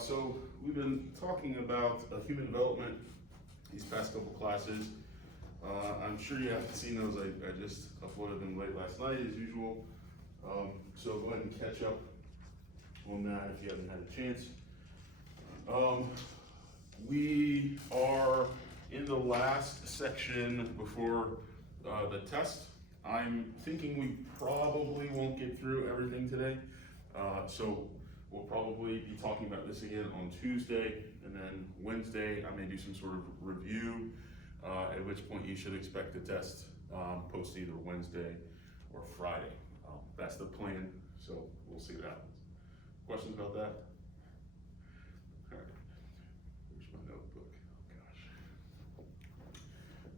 So we've been talking about human development these past couple classes. I'm sure you haven't seen those. I just uploaded them late last night as usual. So go ahead and catch up on that if you haven't had a chance. We are in the last section before the test. I'm thinking we probably won't get through everything today. So we'll probably be talking about this again on Tuesday, and then Wednesday I may do some sort of review, at which point you should expect the test post either Wednesday or Friday. That's the plan, so we'll see what happens. Questions about that? All right, where's my notebook? Oh gosh.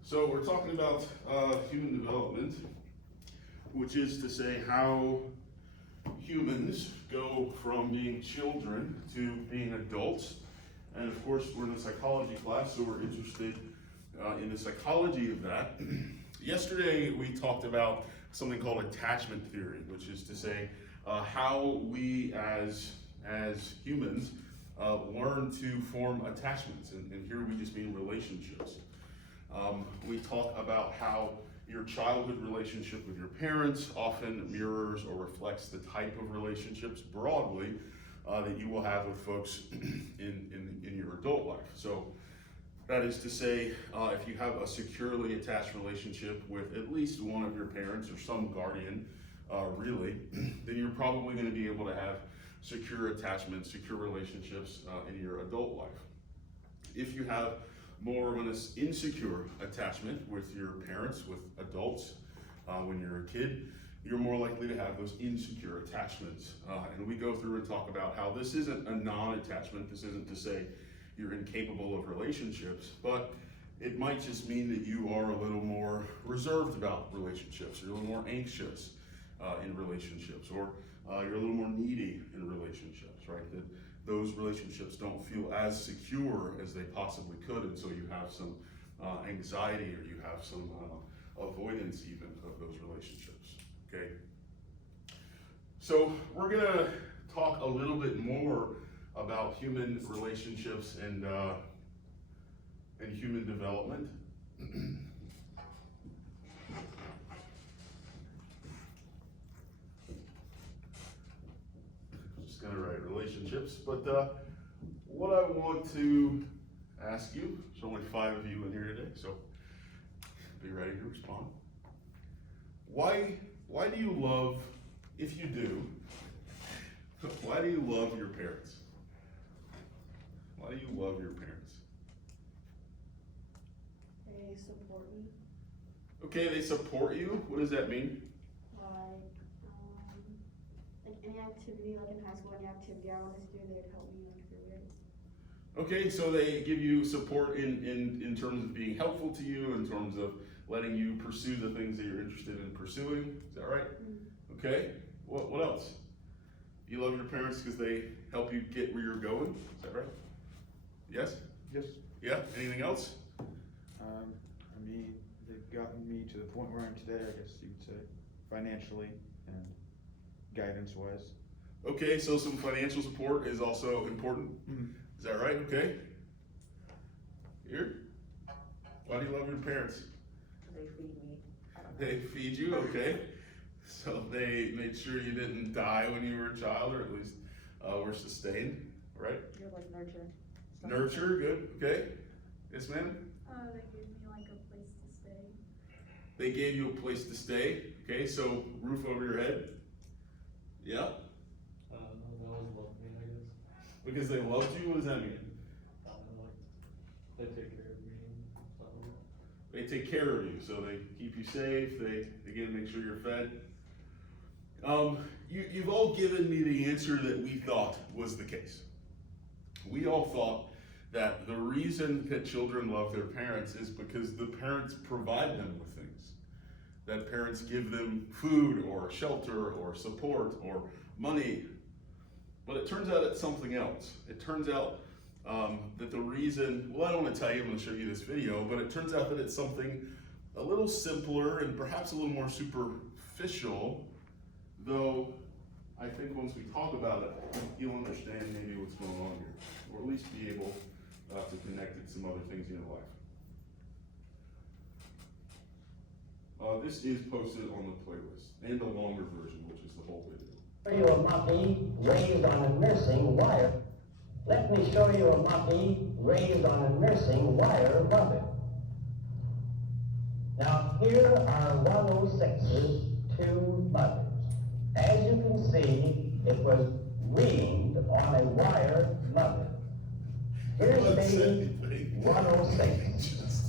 So we're talking about human development, which is to say how humans go from being children to being adults. And of course, we're in a psychology class, so we're interested in the psychology of that. Yesterday, we talked about something called attachment theory, which is to say how we as humans learn to form attachments. And here we just mean relationships. We talk about how your childhood relationship with your parents often mirrors or reflects the type of relationships broadly that you will have with folks in your adult life. So that is to say, if you have a securely attached relationship with at least one of your parents or some guardian, really, then you're probably going to be able to have secure attachments, secure relationships in your adult life. If you have more of an insecure attachment with your parents, with adults, when you're a kid, you're more likely to have those insecure attachments. And we go through and talk about how this isn't a non-attachment. This isn't to say you're incapable of relationships, but it might just mean that you are a little more reserved about relationships. You're a little more anxious in relationships, or you're a little more needy in relationships, right? That those relationships don't feel as secure as they possibly could, and so you have some anxiety, or you have some avoidance even of those relationships, okay? So we're gonna talk a little bit more about human relationships and human development. Just gonna write relationships, but what I want to ask you, there's only 5 of you in here today, so be ready to respond. Why do you love, if you do, why do you love your parents? Why do you love your parents? They support me. Okay, they support you. What does that mean? Like any activity, like in high school, any activity I wanted to do, they'd help me like through it. Okay, so they give you support in terms of being helpful to you, in terms of letting you pursue the things that you're interested in pursuing. Is that right? Mm-hmm. Okay. What else? You love your parents because they help you get where you're going. Is that right? Yes? Yes. Yeah? Anything else? I mean, they've gotten me to the point where I'm today, I guess you would say, financially and guidance-wise. Okay, so some financial support is also important. Mm-hmm. Is that right? Okay. Here? Why do you love your parents? They feed me. They feed you, okay. So they made sure you didn't die when you were a child, or at least were sustained, right? You're like nurture. Nurture, good, okay. Yes, ma'am? They gave me like a place to stay. They gave you a place to stay, okay, so roof over your head. Yeah? They always loved me, I guess. Because they loved you, what does that mean? They take care of me. So. They take care of you, so they keep you safe, they again make sure you're fed. You've all given me the answer that we thought was the case. We all thought that the reason that children love their parents is because the parents provide them with things. That parents give them food or shelter or support or money. But it turns out it's something else. It turns out that the reason, well, I don't want to tell you, I'm going to show you this video, but it turns out that it's something a little simpler and perhaps a little more superficial, though I think once we talk about it, you'll understand maybe what's going on here. or at least be able to connect it to some other things in your life. This is posted on the playlist, and a longer version, which is the whole video. Show you a monkey raised on a nursing wire. Let me show you a monkey raised on a nursing wire mother. Now here are 106's two mothers. As you can see, it was weaned on a wire mother. Here's baby 106. Just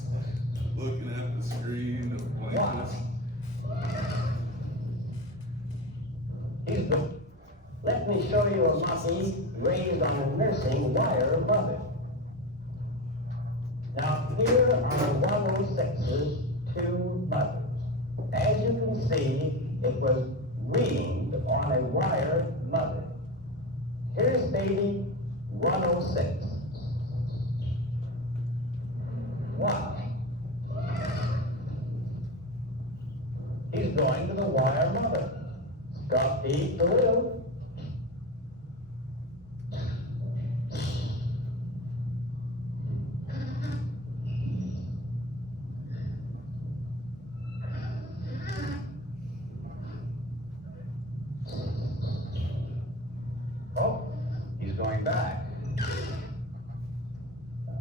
looking at the screen of blankness. Let me show you a monkey raised on a nursing wire mother. Now here are 106's two mothers. As you can see, it was weaned on a wire mother. Here's baby 106. Wow. He's going to the wire mother. Stop feed the wheel. Oh, he's going back.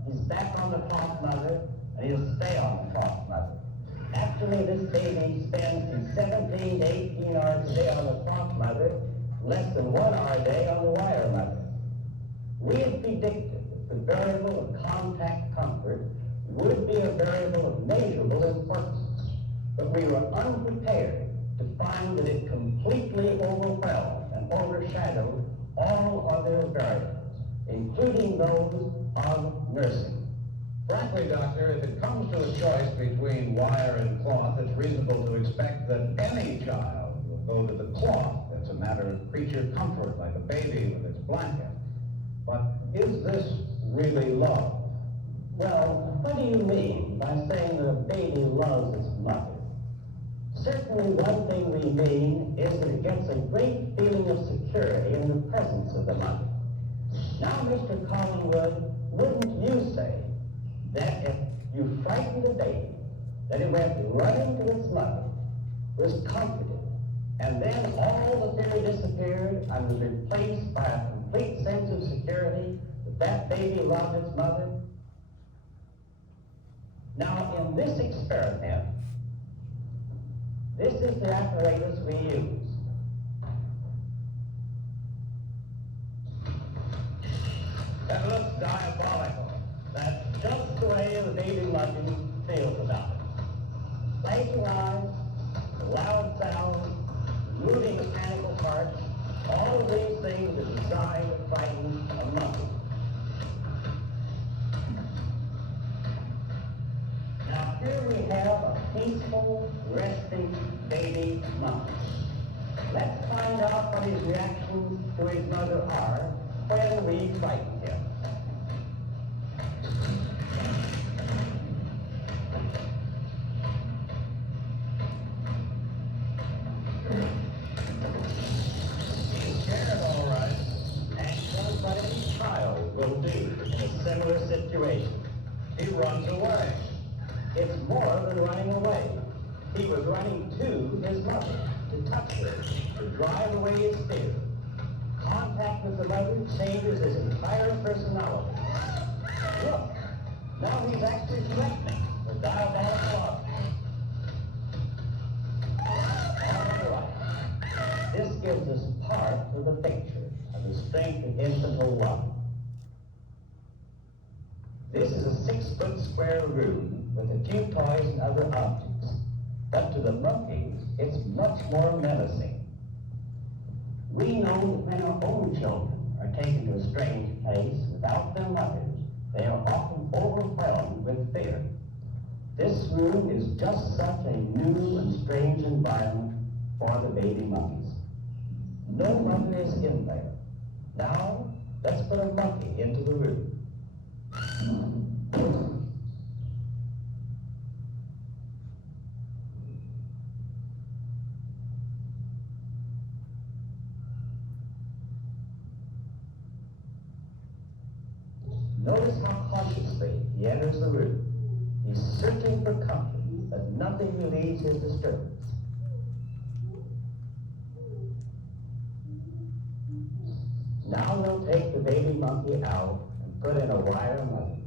He's back on the top mother, and he'll stay on the top mother. Actually, this baby spends from 17 to 18 hours a day on the top mother, less than 1 hour a day on the wire mother. We had predicted that the variable of contact comfort would be a variable of measurable importance, but we were unprepared to find that it completely overwhelmed and overshadowed all other variables, including those of nursing. Frankly, Doctor, if it comes to a choice between wire and cloth, it's reasonable to expect that any child will go to the cloth. It's a matter of creature comfort, like a baby with its blanket. But is this really love? Well, what do you mean by saying that a baby loves its mother? Certainly one thing we mean is that it gets a great feeling of security in the presence of the mother. Now, Mr. Collingwood, wouldn't you say that if you frightened a baby, that it went running to its mother, was comforted, and then all the fear disappeared and was replaced by a complete sense of security that that baby loved its mother? Now, in this experiment, this is the apparatus we use. That looks diabolical. That's just the way the baby monkey feels about it. Flashing eyes, loud sounds, moving mechanical parts, all of these things are designed to frighten a monkey. Now here we have a peaceful, resting baby monkey. Let's find out what his reactions to his mother are when we frighten him. He's scared, all right, and does what any child will do in a similar situation. He runs away. It's more than running away. He was running to his mother, to touch her, to drive away his fear. Contact with the mother changes his entire personality. Look, now he's actually threatening the diabolical object. All right. This gives us part of the picture of the strength of infantile love. This is a 6-foot square room with a few toys and other objects. But to the monkeys, it's much more menacing. We know that when our own children are taken to a strange place without their mothers, they are often overwhelmed with fear. This room is just such a new and strange environment for the baby monkeys. No mother is in there. Now, let's put a monkey into the room. Notice how cautiously he enters the room. He's searching for company, but nothing relieves his disturbance. Now we'll take the baby monkey out and put in a wire mother.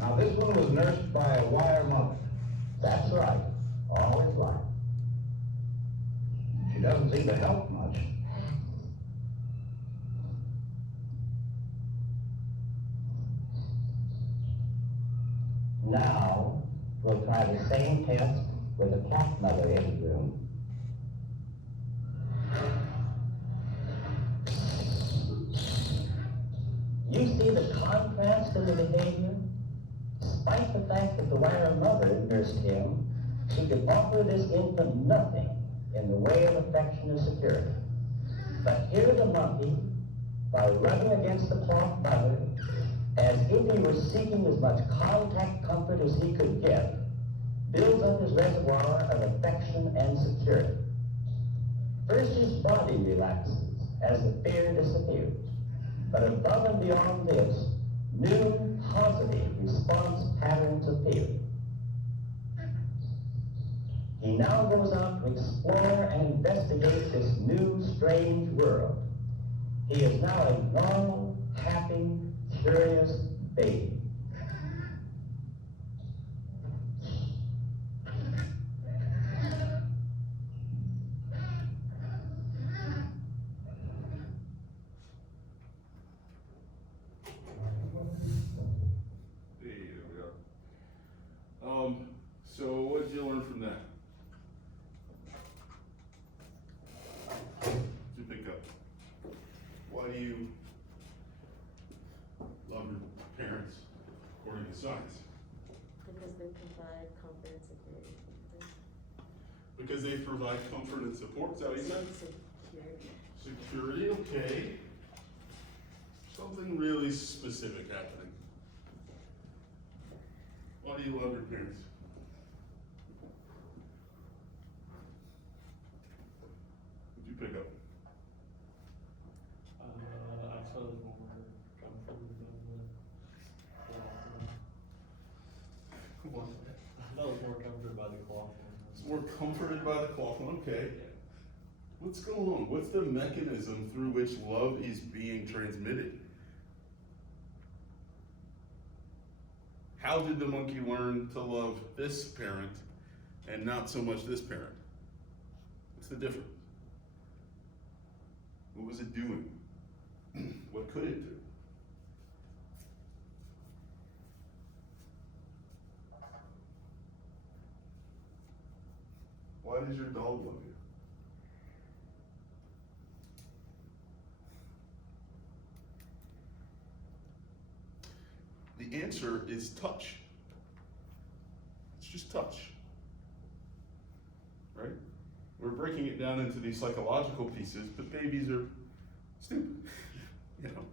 Now this one was nursed by a wire mother. That's right, all his life. She doesn't seem to help much. Now we'll try the same test with a cat mother in the room. You see the contrast in the behavior? Despite the fact that the wire mother nursed him, she could offer this infant nothing in the way of affection or security. But here the monkey, by rubbing against the cloth mother, as if he were seeking as much contact comfort as he could get, builds up his reservoir of affection and security. First, his body relaxes as the fear disappears. But above and beyond this, new positive response patterns appear. He now goes out to explore and investigate this new, strange world. He is now a normal, happy, curious baby. There we are. So what did you learn from that? To pick up. Why do you love your parents according to science? Because they provide comfort and security. Because they provide comfort and support, is that what you said? Security. Security, okay. Something really specific happening. Why do you love your parents? What'd you pick up? I felt more comforted by the cloth. I felt more comforted by the cloth. It's more comforted by the cloth one, okay. What's going on? What's the mechanism through which love is being transmitted? How did the monkey learn to love this parent and not so much this parent? What's the difference? What was it doing? What could it do? Why does your dog love you? The answer is touch. It's just touch. Right? We're breaking it down into these psychological pieces, but babies are stupid. You know,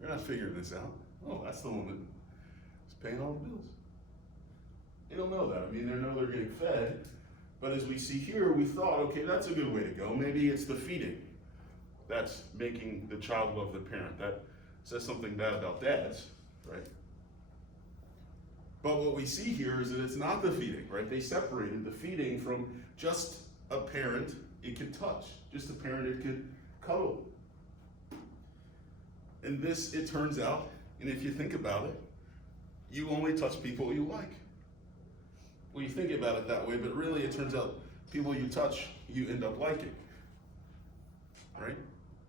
they're not figuring this out. Oh, that's the one that's paying all the bills. They don't know that. I mean, they know they're getting fed, but as we see here, we thought, okay, that's a good way to go. Maybe it's the feeding that's making the child love the parent. That says something bad about dads, right? But what we see here is that it's not the feeding, right? They separated the feeding from just a parent it could touch, just a parent it could cuddle. And this, it turns out, and if you think about it, you only touch people you like. Well, you think about it that way, but really it turns out people you touch, you end up liking, right?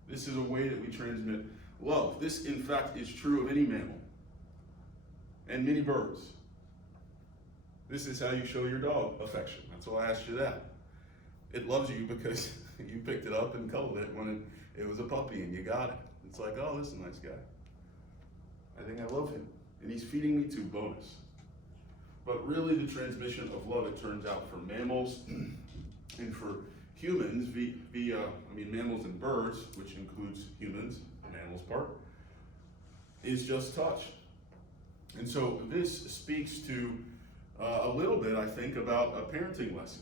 This is a way that we transmit love. This, in fact, is true of any mammal and many birds. This is how you show your dog affection. That's why I asked you that. It loves you because you picked it up and cuddled it when it was a puppy and you got it. It's like, oh, this is a nice guy. I think I love him. And he's feeding me too, bonus. But really the transmission of love, it turns out, for mammals and for humans, mammals and birds, which includes humans, the mammals part, is just touch. And so this speaks to a little bit, I think, about a parenting lesson.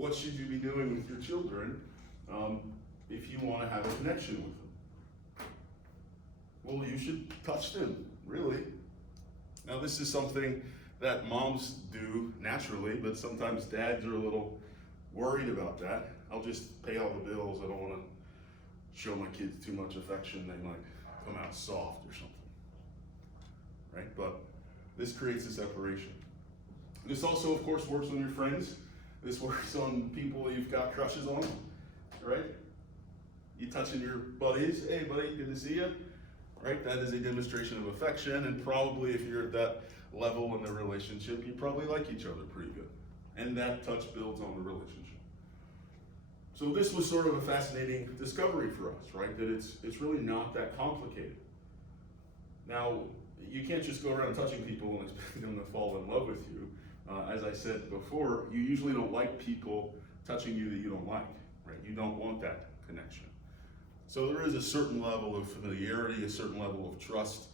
what should you be doing with your children if you want to have a connection with them? Well, you should touch them, really. Now, this is something that moms do naturally, but sometimes dads are a little worried about that. I'll just pay all the bills. I don't want to show my kids too much affection. They might come out soft or something, right? But this creates a separation. This also, of course, works on your friends. This works on people you've got crushes on, right? You touching your buddies, hey buddy, good to see you, right? That is a demonstration of affection, and probably if you're at that level in the relationship, you probably like each other pretty good. And that touch builds on the relationship. So this was sort of a fascinating discovery for us, right? That it's really not that complicated. Now, you can't just go around touching people and expect them to fall in love with you. As I said before, you usually don't like people touching you that you don't like, right? You don't want that connection. So there is a certain level of familiarity, a certain level of trust,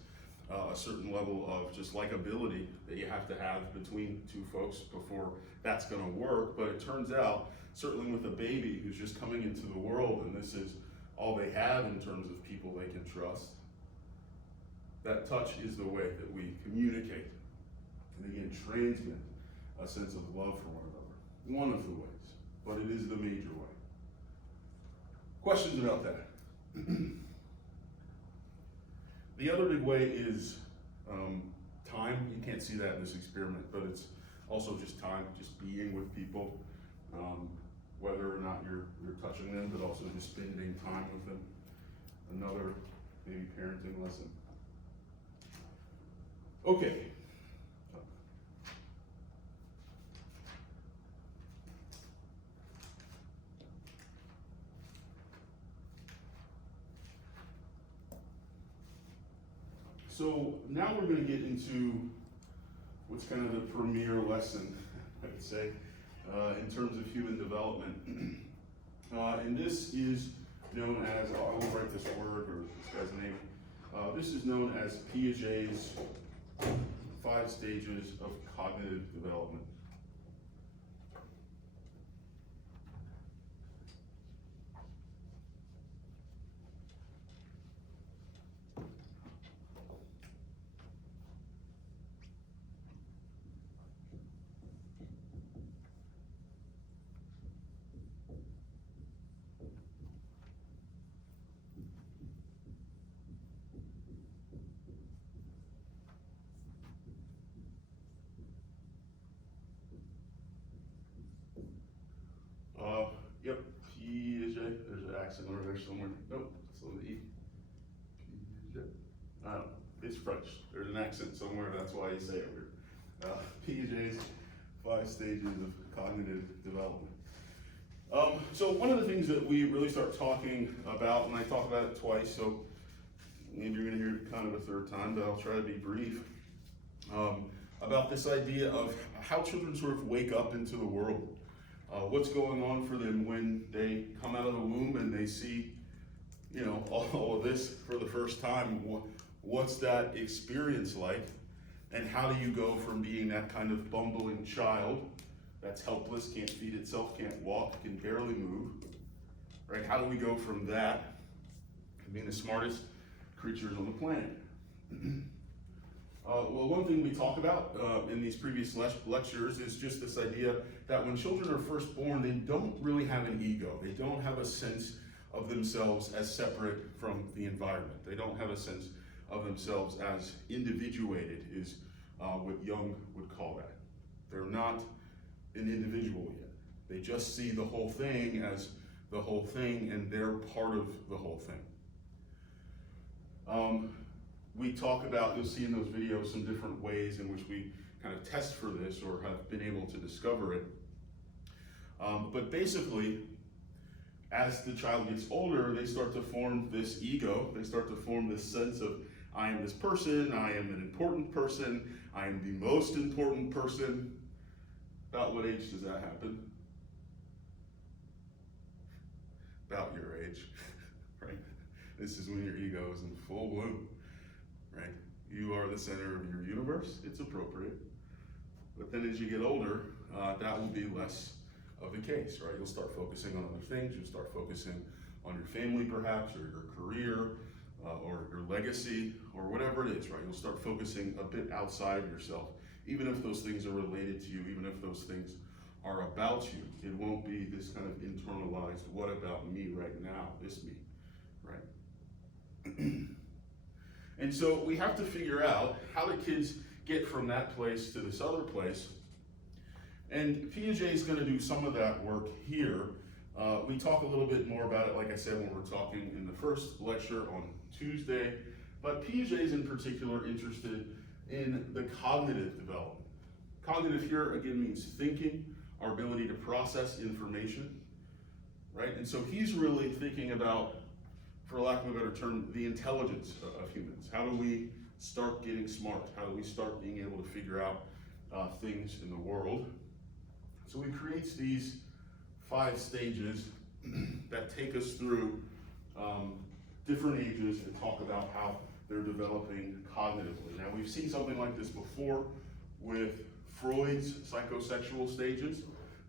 a certain level of just likability that you have to have between two folks before that's gonna work. But it turns out, certainly with a baby who's just coming into the world and this is all they have in terms of people they can trust, that touch is the way that we communicate and again transmit a sense of love for one another. One of the ways, but it is the major way. Questions about that? The other big way is time. You can't see that in this experiment, but it's also just time, just being with people, whether or not you're touching them, but also just spending time with them. Another maybe parenting lesson. Okay. So now we're going to get into what's kind of the premier lesson, I would say, in terms of human development. And this is known as, I won't write this word or this guy's name, this is known as Piaget's 5 stages of cognitive development. Yep, Piaget, there's an accent over there somewhere. Nope, so the E. Piaget. I don't know, it's French. There's an accent somewhere, that's why you say it weird. Piaget's 5 stages of cognitive development. So one of the things that we really start talking about, and I talk about it twice, so maybe you're gonna hear it kind of a third time, but I'll try to be brief, about this idea of how children sort of wake up into the world. What's going on for them when they come out of the womb and they see, you know, all of this for the first time. What's that experience like? And how do you go from being that kind of bumbling child that's helpless, can't feed itself, can't walk, can barely move, right? How do we go from that to being the smartest creatures on the planet? Well, one thing we talk about in these previous lectures is just this idea that when children are first born, they don't really have an ego. They don't have a sense of themselves as separate from the environment. They don't have a sense of themselves as individuated, is what Jung would call that. They're not an individual yet. They just see the whole thing as the whole thing, and they're part of the whole thing. We talk about, you'll see in those videos, some different ways in which we kind of test for this or have been able to discover it. But basically, as the child gets older, they start to form this ego. They start to form this sense of, I am this person, I am an important person, I am the most important person. About what age does that happen? About your age, right? This is when your ego is in full bloom. Right? You are the center of your universe, it's appropriate. But then as you get older, that will be less of the case, right? You'll start focusing on other things. You'll start focusing on your family perhaps, or your career, or your legacy, or whatever it is, right? You'll start focusing a bit outside of yourself, even if those things are related to you, even if those things are about you. It won't be this kind of internalized, what about me right now, this me, right? And so we have to figure out how the kids get from that place to this other place. And Piaget is going to do some of that work here. We talk a little bit more about it, like I said, when we're talking in the first lecture on Tuesday. But Piaget is in particular interested in the cognitive development. Cognitive here, again, means thinking, our ability to process information, right? And so he's really thinking about, for lack of a better term, the intelligence of humans. How do we start getting smart? How do we start being able to figure out things in the world? So he creates these 5 stages that take us through different ages and talk about how they're developing cognitively. Now, we've seen something like this before with Freud's psychosexual stages.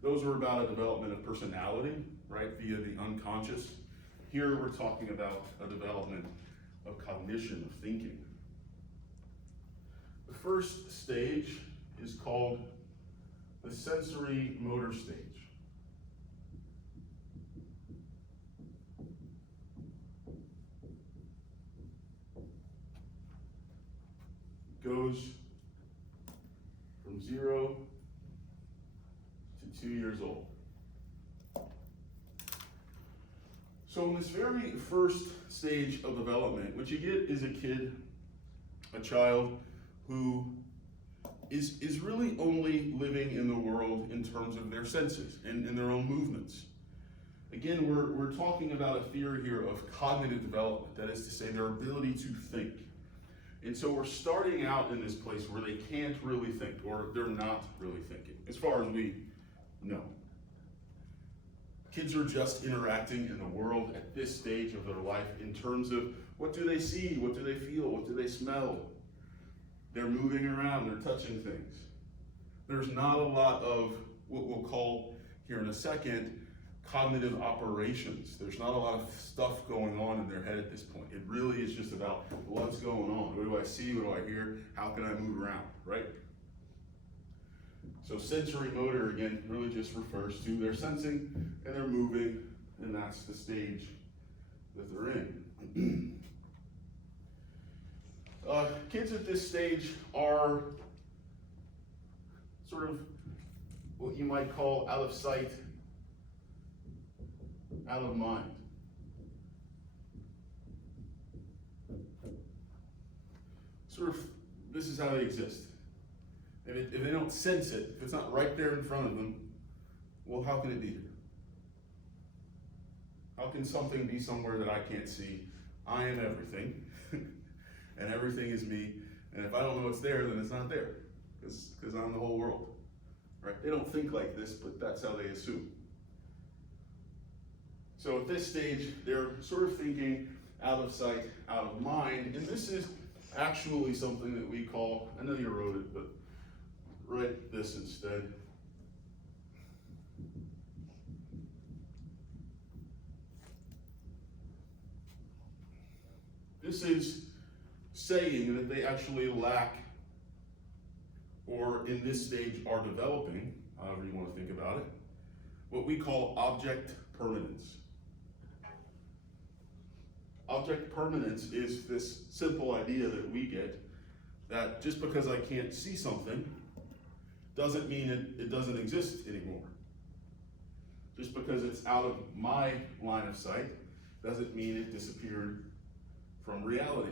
Those were about a development of personality, right, via the unconscious. Here we're talking about a development of cognition, of thinking. The first stage is called the sensorimotor stage. Goes from 0 to 2 years old. So in this very first stage of development, what you get is a kid, a child, who is really only living in the world in terms of their senses and in their own movements. Again, we're talking about a theory here of cognitive development, that is to say, their ability to think. And so we're starting out in this place where they can't really think, or they're not really thinking, as far as we know. Kids are just interacting in the world at this stage of their life in terms of what do they see, what do they feel, what do they smell. They're moving around, they're touching things. There's not a lot of what we'll call here in a second cognitive operations. There's not a lot of stuff going on in their head at this point. It really is just about what's going on. What do I see? What do I hear? How can I move around, right? So sensory motor, again, really just refers to their sensing and they're moving, and that's the stage that they're in. Kids at this stage are sort of what you might call out of sight, out of mind. Sort of, this is how they exist. If they don't sense it, if it's not right there in front of them, well, how can it be here? How can something be somewhere that I can't see? I am everything, and everything is me, and if I don't know it's there, then it's not there, because I'm the whole world, right? They don't think like this, but that's how they assume. So at this stage, they're sort of thinking out of sight, out of mind, and this is actually something that we call, I know you wrote it, but write this instead. This is saying that they actually lack, or in this stage are developing, however you want to think about it, what we call object permanence. Object permanence is this simple idea that we get that just because I can't see something doesn't mean it doesn't exist anymore. Just because it's out of my line of sight doesn't mean it disappeared from reality.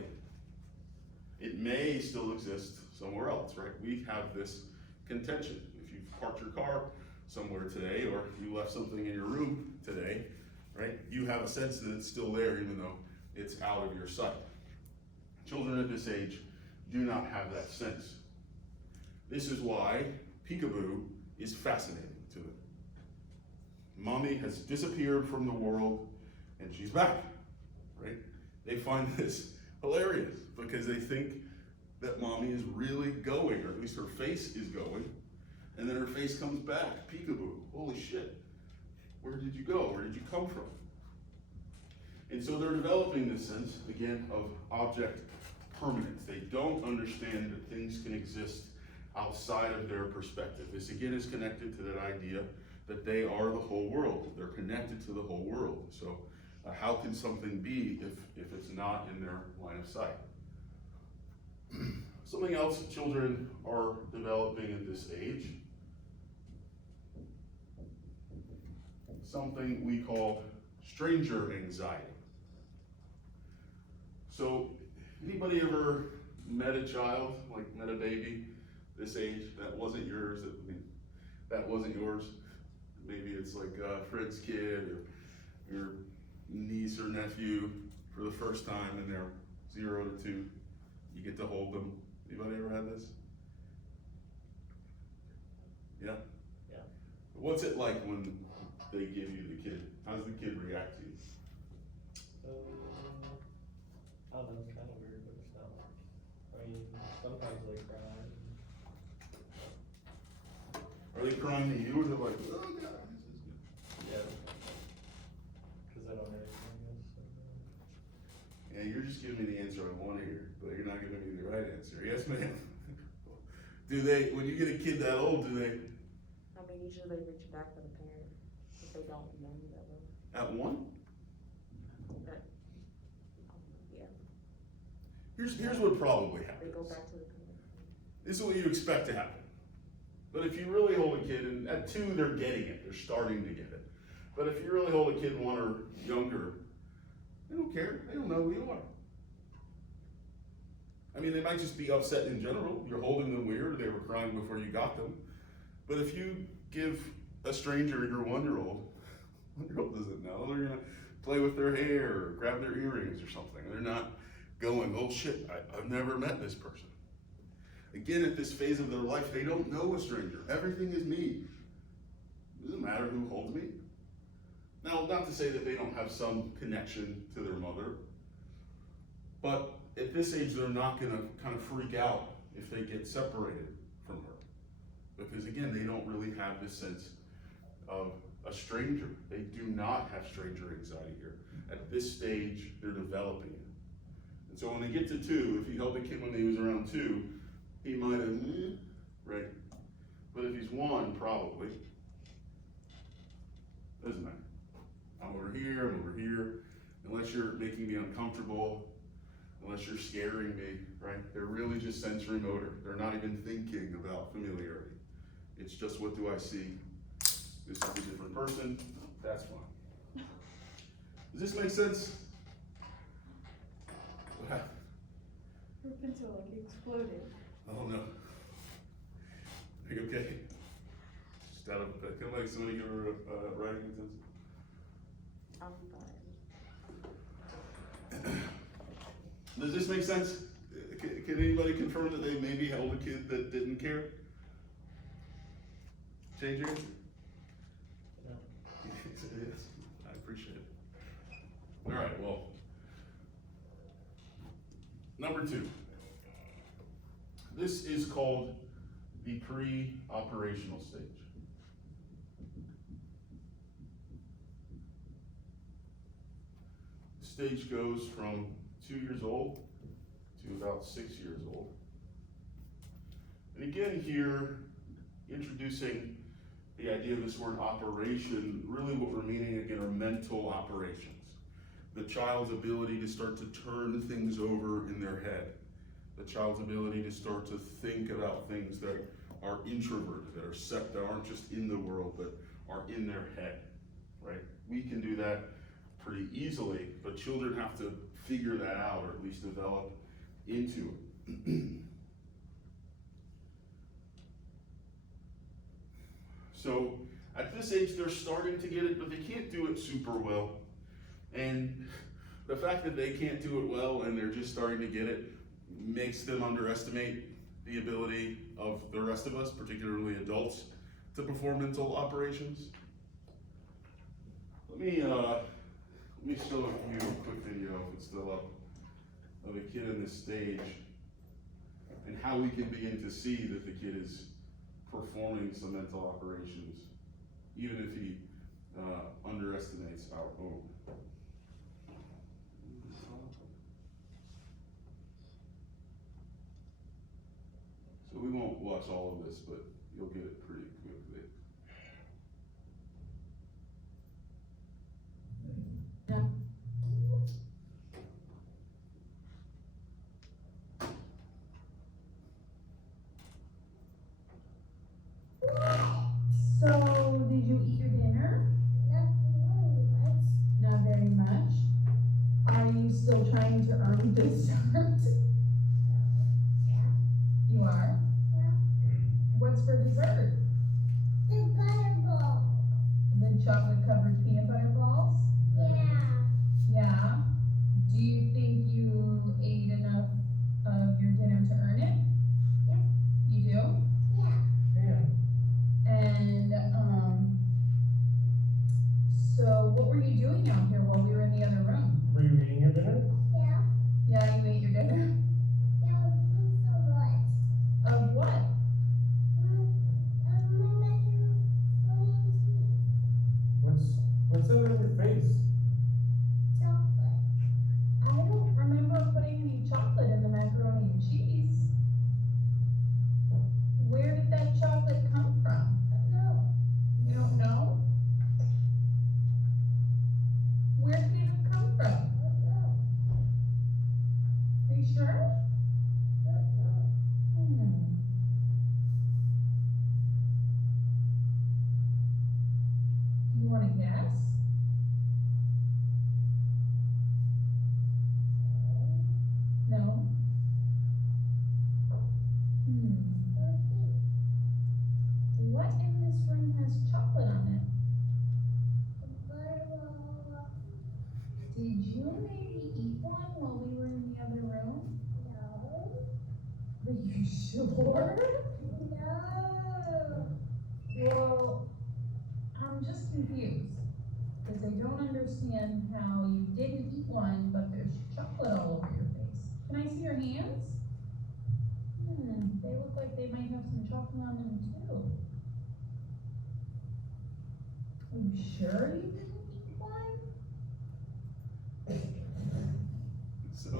It may still exist somewhere else, right? We have this contention. If you parked your car somewhere today, or you left something in your room today, right? You have a sense that it's still there even though it's out of your sight. Children at this age do not have that sense. This is why peekaboo is fascinating to them. Mommy has disappeared from the world and she's back, right? They find this hilarious because they think that mommy is really going, or at least her face is going, and then her face comes back, peekaboo, holy shit. Where did you go? Where did you come from? And so they're developing this sense, again, of object permanence. They don't understand that things can exist outside of their perspective. This again is connected to that idea that they are the whole world. They're connected to the whole world. So how can something be if it's not in their line of sight? Something else that children are developing at this age, something we call stranger anxiety. So anybody ever met a child, like met a baby this age that wasn't yours, that wasn't yours? Maybe it's like a friend's kid or your niece or nephew for the first time and they're 0 to 2. You get to hold them. Anybody ever had this? Yeah? Yeah. What's it like when they give you the kid? How does the kid react to you? I don't know, it's kind of weird, but it's not. I mean, sometimes they cry. Are they crying to you or they're like, oh God, this is good? Yeah. Cause I don't have anything else. So, Yeah, you're just giving me the answer I want to hear, but you're not giving me the right answer. Yes, ma'am. Do they, when you get a kid that old, do they? I mean, usually they reach back for the parent if they don't know that well. At one? But, yeah, Here's what probably they happens. go back to the parent. This is what you expect to happen. But if you really hold a kid, and at 2 they're getting it, they're starting to get it. But if you really hold a kid 1 or younger, they don't care, they don't know who you are. I mean, they might just be upset in general. You're holding them weird, they were crying before you got them. But if you give a stranger your 1-year-old, 1-year-old doesn't know, they're gonna play with their hair or grab their earrings or something. They're not going, oh shit, I've never met this person. Again, at this phase of their life, they don't know a stranger. Everything is me. It doesn't matter who holds me. Now, not to say that they don't have some connection to their mother, but at this age, they're not gonna kind of freak out if they get separated from her. Because again, they don't really have this sense of a stranger. They do not have stranger anxiety here. At this stage, they're developing it. And so when they get to 2, if he held the kid when he was around 2, he might have, right? But if he's 1, probably. Doesn't matter. I'm over here. Unless you're making me uncomfortable, unless you're scaring me, right? They're really just sensorimotor. They're not even thinking about familiarity. It's just, what do I see? This is a different person, that's fine. Does this make sense? What happened? Her pencil like exploded. Oh no. Are you okay? Just out of, can like somebody give her a writing utensil? I'm fine. Does this make sense? Can anybody confirm that they maybe held a kid that didn't care? Change your answer? yeah. Yes, I appreciate it. All right, well, number 2. This is called the pre-operational stage. The stage goes from 2 years old to about 6 years old. And again here, introducing the idea of this word operation, really what we're meaning again are mental operations. The child's ability to start to turn things over in their head. The child's ability to start to think about things that are introverted, that aren't just in the world, but are in their head, right? We can do that pretty easily, but children have to figure that out, or at least develop into it. So at this age, they're starting to get it, but they can't do it super well. And the fact that they can't do it well and they're just starting to get it makes them underestimate the ability of the rest of us, particularly adults, to perform mental operations. Let me show you a quick video, if it's still up, of a kid in this stage and how we can begin to see that the kid is performing some mental operations, even if he underestimates our own. So we won't watch all of this, but you'll get it pretty quickly. So, did you eat your dinner? Not very much. Are you still trying to earn dessert? You are? What's for dessert? The chocolate covered peanut butter balls? Yeah. Do you think you ate enough of your dinner to earn it? You do? And, so what were you doing out here while we were in the other room? Were you eating your dinner? Yeah, you ate your dinner? Of what? What's that on your face? I don't remember putting any chocolate in the macaroni and cheese. Where did that chocolate come from? You don't know? Where did it have come from? Are you sure? Do you want to guess? No? What in this room has chocolate on it? Did you maybe eat one while we were in the other room? Are you sure? Well, I'm just confused, because I don't understand how you didn't eat one, but there's chocolate all over your face. Can I see your hands? They look like they might have some chocolate on them too. Are you sure you didn't eat one? So,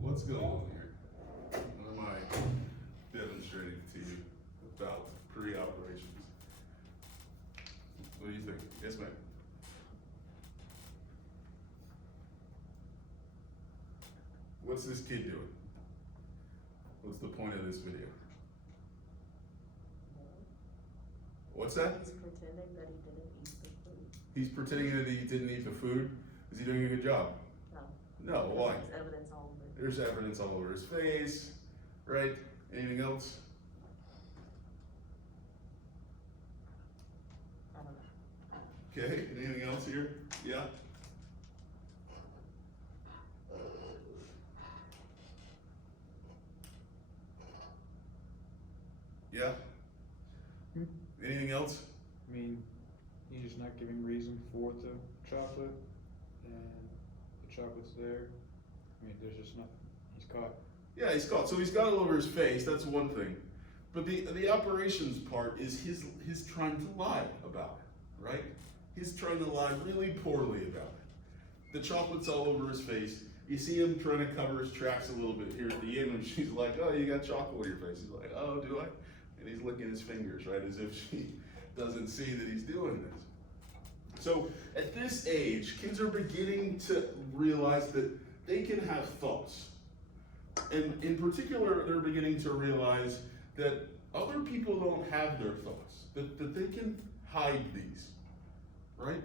what's going on here? What am I demonstrating to you about pre-operations? What do you think? Yes, ma'am. What's this kid doing? What's the point of this video? What's that? He's pretending that he didn't eat the food. He's pretending that he didn't eat the food? Is he doing a good job? No. No, why? There's evidence all over it. There's evidence all over his face, right? Anything else? I don't know. Okay, anything else here? Yeah? Yeah? Anything else? I mean, he's just not giving reason for the chocolate, and the chocolate's there. I mean, there's just nothing. He's caught. Yeah, he's caught. So he's got it over his face, that's one thing. But the operations part is his trying to lie about it, right? He's trying to lie really poorly about it. The chocolate's all over his face. You see him trying to cover his tracks a little bit here at the end when she's like, oh, you got chocolate on your face. He's like, oh, do I? And he's licking his fingers, right? As if she doesn't see that he's doing this. So at this age, kids are beginning to realize that they can have thoughts. And in particular, they're beginning to realize that other people don't have their thoughts, that they can hide these, right?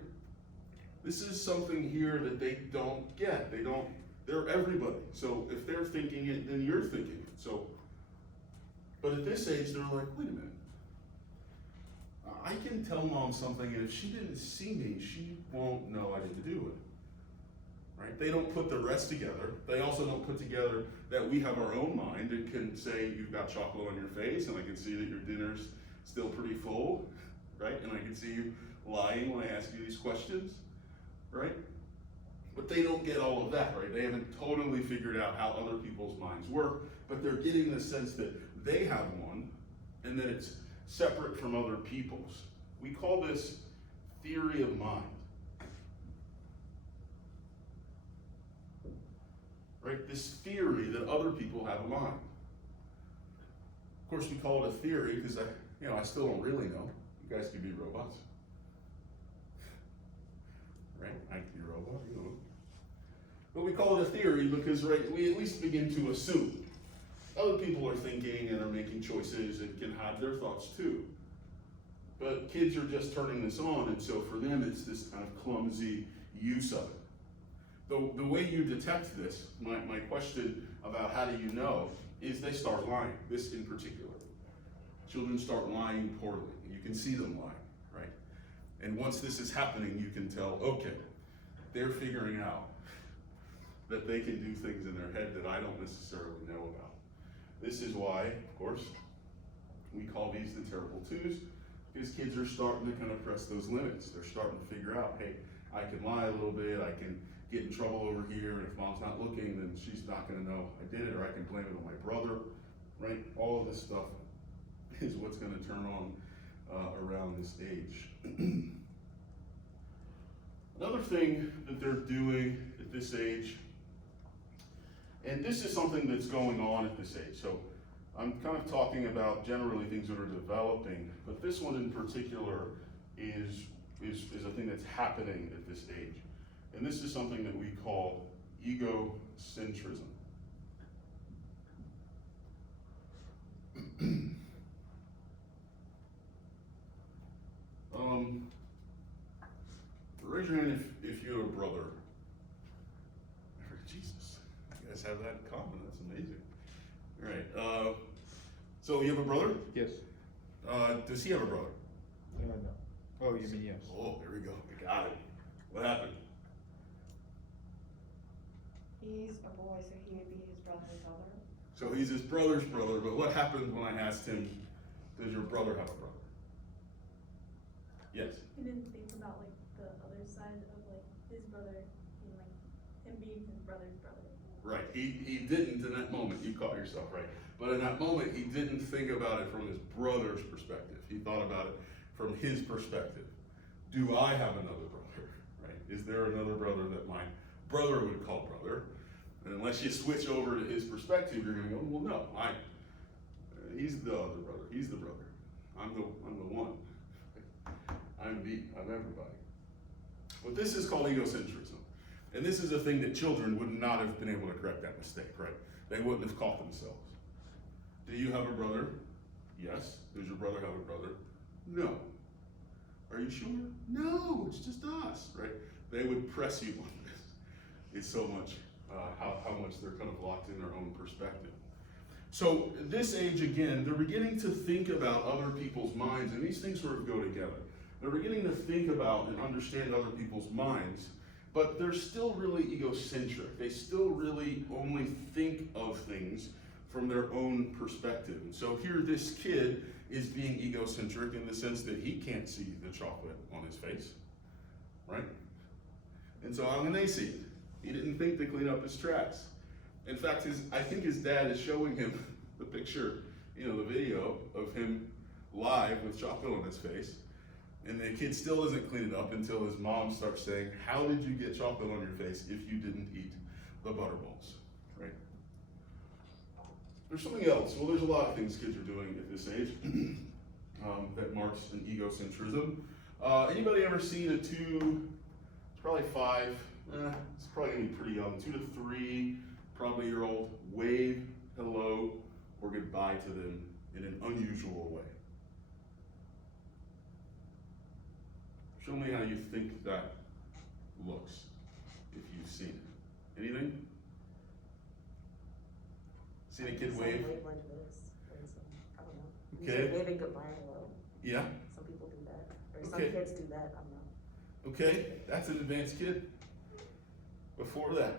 This is something here that they don't get. They're everybody. So if they're thinking it, then you're thinking it. So, but at this age, they're like, wait a minute. I can tell mom something, and if she didn't see me, she won't know I didn't do it. Right? They don't put the rest together. They also don't put together that we have our own mind and can say you've got chocolate on your face, and I can see that your dinner's still pretty full, right? And I can see you lying when I ask you these questions, right? But they don't get all of that, right? They haven't totally figured out how other people's minds work, but they're getting the sense that they have one, and that it's separate from other people's. We call this theory of mind. Right? This theory that other people have a mind. Of course, we call it a theory because I still don't really know. You guys could be robots. Right? I could be a robot, you know. But we call it a theory because, right, we at least begin to assume. Other people are thinking and are making choices and can have their thoughts too. But kids are just turning this on, and so for them it's this kind of clumsy use of it. The way you detect this, my question about how do you know, is they start lying, this in particular. Children start lying poorly. You can see them lying, right? And once this is happening, you can tell, okay, they're figuring out that they can do things in their head that I don't necessarily know about. This is why, of course, we call these the terrible twos, because kids are starting to kind of press those limits. They're starting to figure out, hey, I can lie a little bit, I can get in trouble over here, and if mom's not looking, then she's not gonna know I did it, or I can blame it on my brother, right? All of this stuff is what's gonna turn on around this age. Another thing that they're doing at this age, and this is something that's going on at this age. So I'm kind of talking about generally things that are developing, but this one in particular is a thing that's happening at this age. And this is something that we call egocentrism. Raise your hand if you have a brother. Jesus, you guys have that in common, that's amazing. All right, so you have a brother? Yes. Does he have a brother? No. Oh, you mean yes. Oh, there we go, we got it. What happened? He's a boy, so he would be his brother's brother. So he's his brother's brother, but what happened when I asked him, does your brother have a brother? Yes. He didn't think about like the other side of like his brother being like him being his brother's brother. Right, he didn't in that moment, you caught yourself, right? But in that moment, he didn't think about it from his brother's perspective. He thought about it from his perspective. Do I have another brother, right? Is there another brother that my brother would call brother? And unless you switch over to his perspective, you're gonna go, well, no, he's the other brother, he's the brother. I'm the one. I'm everybody. But this is called egocentrism. And this is a thing that children would not have been able to correct that mistake, right? They wouldn't have caught themselves. Do you have a brother? Yes. Does your brother have a brother? No. Are you sure? No, it's just us, right? They would press you on this. It's so much, how much they're kind of locked in their own perspective. So this age, again, they're beginning to think about other people's minds, and these things sort of go together. They're beginning to think about and understand other people's minds, but they're still really egocentric. They still really only think of things from their own perspective. And so here this kid is being egocentric in the sense that he can't see the chocolate on his face, right? And so how can they see it? He didn't think to clean up his tracks. In fact, I think his dad is showing him the picture, the video of him live with chocolate on his face. And the kid still doesn't clean it up until his mom starts saying, how did you get chocolate on your face if you didn't eat the butterballs, right? There's something else. Well, there's a lot of things kids are doing at this age that marks an egocentrism. Anybody ever seen a it's probably 5, it's probably gonna be pretty young, 2 to 3, probably year old, wave hello or goodbye to them in an unusual way? Show me how you think that looks, if you've seen it. Anything? Seen a kid Some wave? wave like this, or some, I don't know. Okay. Usually waving goodbye, hello. Yeah? Some people do that, or some Okay. kids do that, I don't know. Okay, that's an advanced kid. Before that,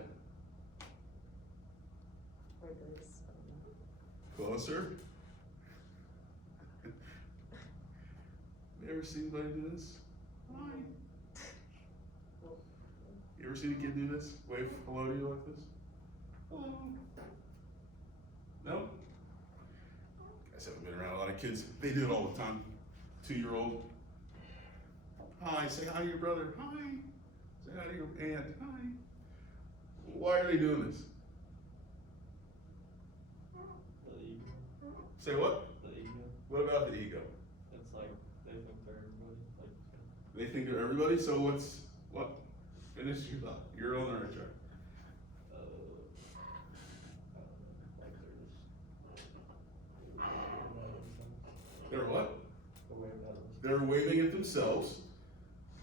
Or this, I don't know. closer. You ever seen anybody do this? Hi. You ever seen a kid do this? Wave hello to you like this? Hello. No? You guys haven't been around a lot of kids. They do it all the time. 2-year-old. Hi, say hi to your brother. Hi. Say hi to your aunt. Hi. Why are they doing this? The ego, Say what? the ego, What about the ego? it's like, they think they're everybody, like, They think they're everybody, so what? Finish your thought. You're on the right track. I don't know, like They're what? the way that was. They're waving at themselves.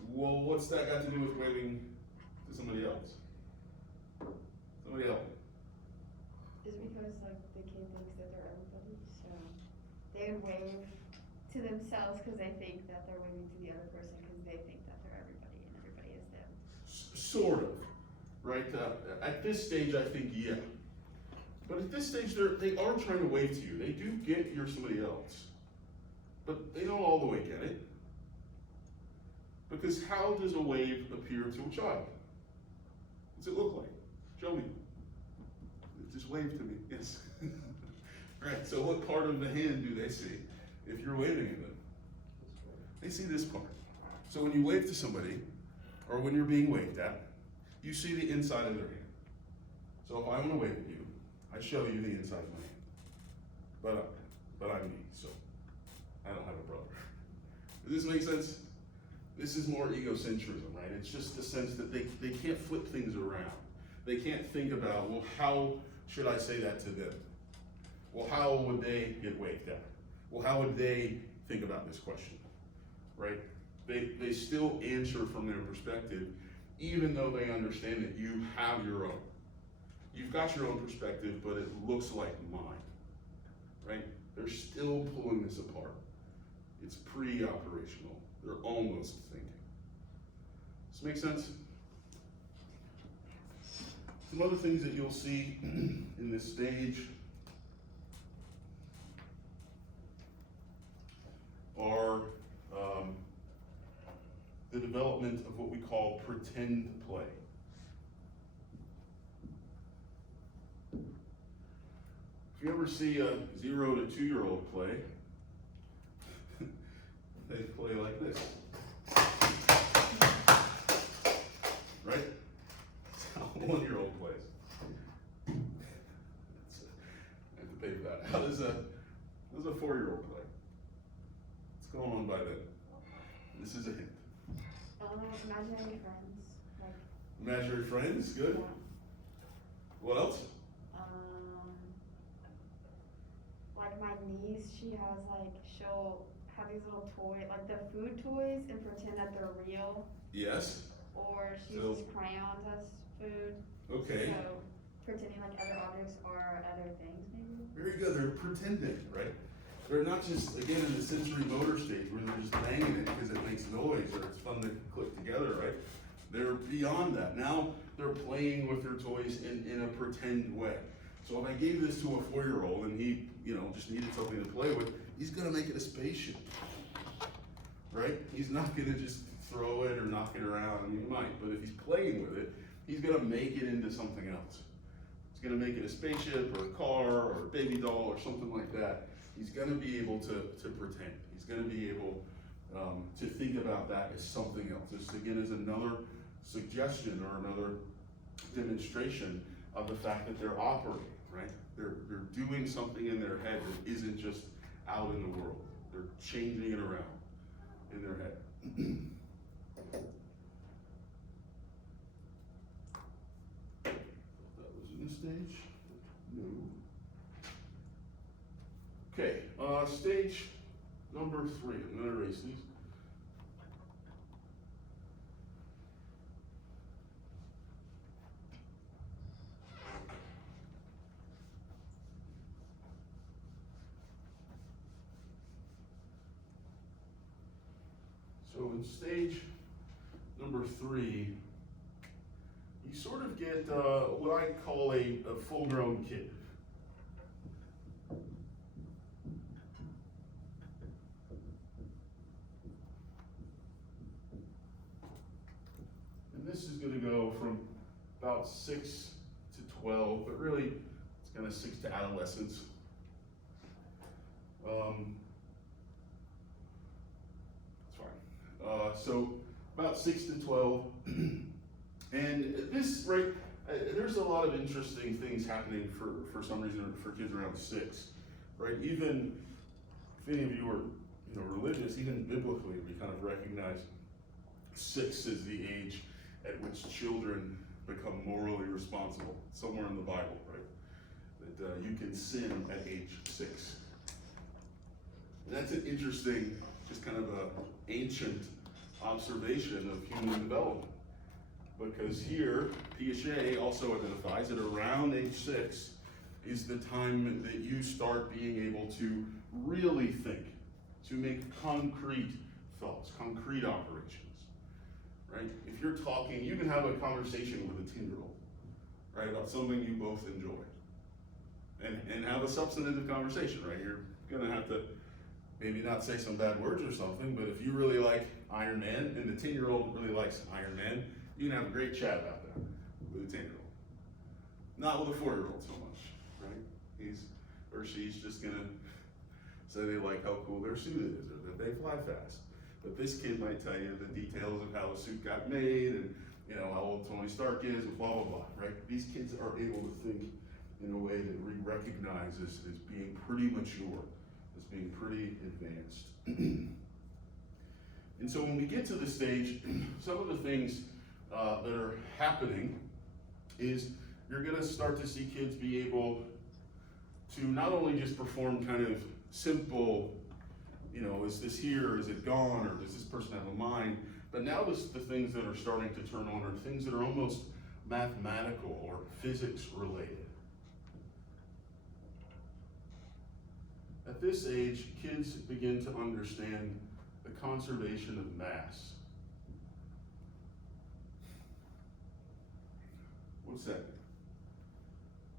Well, what's that got to do with waving to somebody else? Somebody else. It's because like the kid thinks that they're everybody, so they would wave to themselves because they think that they're waving to the other person because they think that they're everybody and everybody is them. Sort of, right? At this stage, I think yeah. But at this stage, they are trying to wave to you. They do get you're somebody else, but they don't all the way get it. Because how does a wave appear to a child? What's it look like? Show me. Just wave to me. Yes. Right. So what part of the hand do they see if you're waving at them? They see this part. So when you wave to somebody, or when you're being waved at, you see the inside of their hand. So if I want to wave at you, I show you the inside of my hand. But I'm me, so I don't have a brother. Does this make sense? This is more egocentrism, right? It's just the sense that they can't flip things around. They can't think about, well, how should I say that to them? Well, how would they get waved at? Well, how would they think about this question, right? They still answer from their perspective, even though they understand that you have your own. You've got your own perspective, but it looks like mine, right? They're still pulling this apart. It's pre-operational. They're almost thinking. Does this make sense? Some other things that you'll see in this stage are the development of what we call pretend play. If you ever see a 0 to 2-year-old play, they play like this. Right? That's how a 1-year-old plays. I have to pay for that. How does a 4-year-old play? What's going on by then? This is a hint. Imaginary friends, like. Imaginary friends, good. Yeah. What else? Like my niece, she has like, she'll have these little toys, like the food toys, and pretend that they're real. Yes. Or she So- uses crayons as food. Okay. So pretending like other objects are other things, maybe. Very good. They're pretending, right? They're not just, again, in the sensorimotor stage where they're just banging it because it makes noise or it's fun to click together, right? They're beyond that. Now they're playing with their toys in a pretend way. So if I gave this to a 4-year-old and he, just needed something to play with, he's gonna make it a spaceship, right? He's not gonna just throw it or knock it around. I mean, he might, but if he's playing with it, he's gonna make it into something else. He's gonna make it a spaceship or a car or a baby doll or something like that. He's gonna be able to pretend. He's gonna be able to think about that as something else. This again is another suggestion or another demonstration of the fact that they're operating, right? They're doing something in their head that isn't just out in the world. They're changing it around in their head. That was in the stage? No. Okay, stage number 3. I'm gonna erase these. So in stage number 3, you sort of get what I call a full-grown kid. And this is going to go from about 6 to 12, but really it's kind of 6 to adolescence. That's So about 6 to 12. And this, right, there's a lot of interesting things happening for some reason for kids around 6, right? Even if any of you are, religious, even biblically, we kind of recognize 6 is the age at which children become morally responsible, somewhere in the Bible, right? That you can sin at age 6. And that's an interesting, just kind of a ancient observation of human development. Because here, Piaget also identifies that around age 6 is the time that you start being able to really think, to make concrete thoughts, concrete operations, right? If you're talking, you can have a conversation with a 10-year-old, right, about something you both enjoy. And have a substantive conversation, right? You're gonna have to maybe not say some bad words or something, but if you really like Iron Man and the 10-year-old really likes Iron Man, you can have a great chat about that with a 10-year-old. Not with a 4-year-old so much, right? He's or she's just gonna say they like how cool their suit is or that they fly fast. But this kid might tell you the details of how the suit got made and how old Tony Stark is and blah, blah, blah, right? These kids are able to think in a way that we recognize as being pretty mature, as being pretty advanced. And so when we get to this stage, some of the things that are happening is you're gonna start to see kids be able to not only just perform kind of simple, is this here, is it gone, or does this person have a mind? But now the things that are starting to turn on are things that are almost mathematical or physics related. At this age, kids begin to understand the conservation of mass. What's that?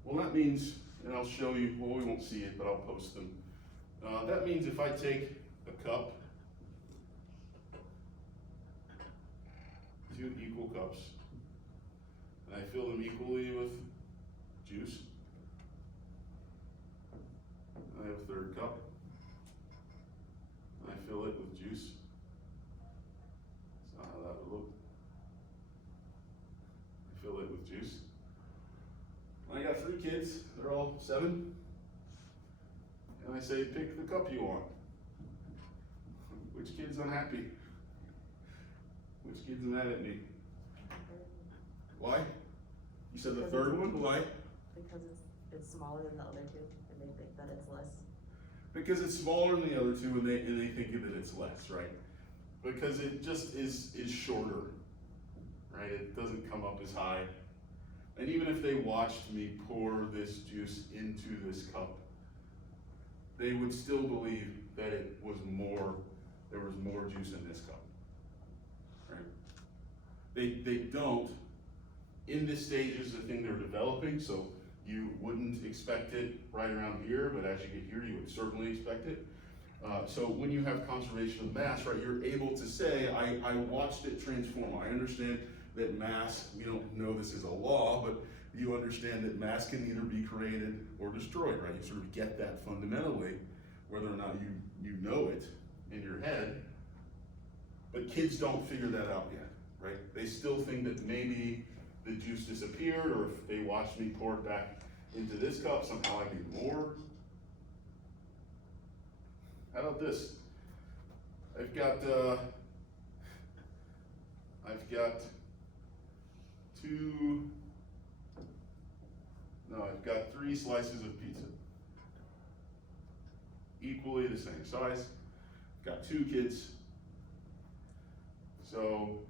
Well, that means, and I'll show you, well, we won't see it, but I'll post them. That means if I take a cup, 2 equal cups, and I fill them equally with juice, I have a 3rd cup, and I fill it with juice. That's not how that would look. I fill it with juice. I got 3 kids, they're all 7, and I say, pick the cup you want. Which kid's unhappy? Which kid's mad at me? Why? You said the 3rd one, why? Because it's smaller than the other 2, and they think that it's less. Because it's smaller than the other 2 and they think that it's less, right? Because it just is shorter, right? It doesn't come up as high. And even if they watched me pour this juice into this cup, they would still believe that it was there was more juice in this cup, right? They don't, in this stage is the thing they're developing, so you wouldn't expect it right around here, but as you get here, you would certainly expect it. So when you have conservation of mass, right, you're able to say, I watched it transform. I understand that mass, we don't know this is a law, but you understand that mass can either be created or destroyed, right? You sort of get that fundamentally, whether or not you know it in your head. But kids don't figure that out yet, right? They still think that maybe the juice disappeared, or if they watch me pour it back into this cup, somehow I need more. How about this? I've got 3 slices of pizza. Equally the same size. I've got 2 kids. So